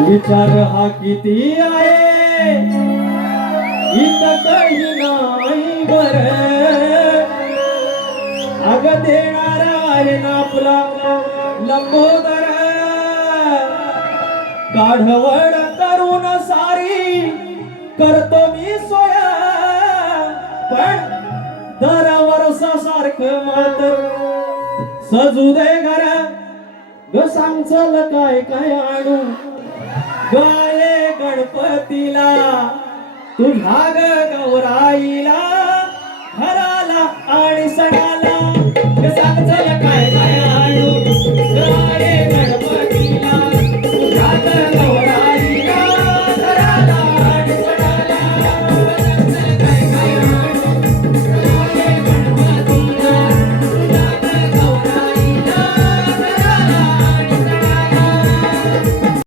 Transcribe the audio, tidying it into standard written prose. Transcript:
विचार हा किती आहे इथं काही नाही बर अग देणारा आहे ना आपला लंबोदर गाढवड करून सारी करतो मी सोया पण दर वर्षासारखं मात्र सजू दे घर ग सांग चल काय काय आणू गाये गणपतीला तुझ्या ग गौराईला घराला आणि सणाला ग सांग चल काय काय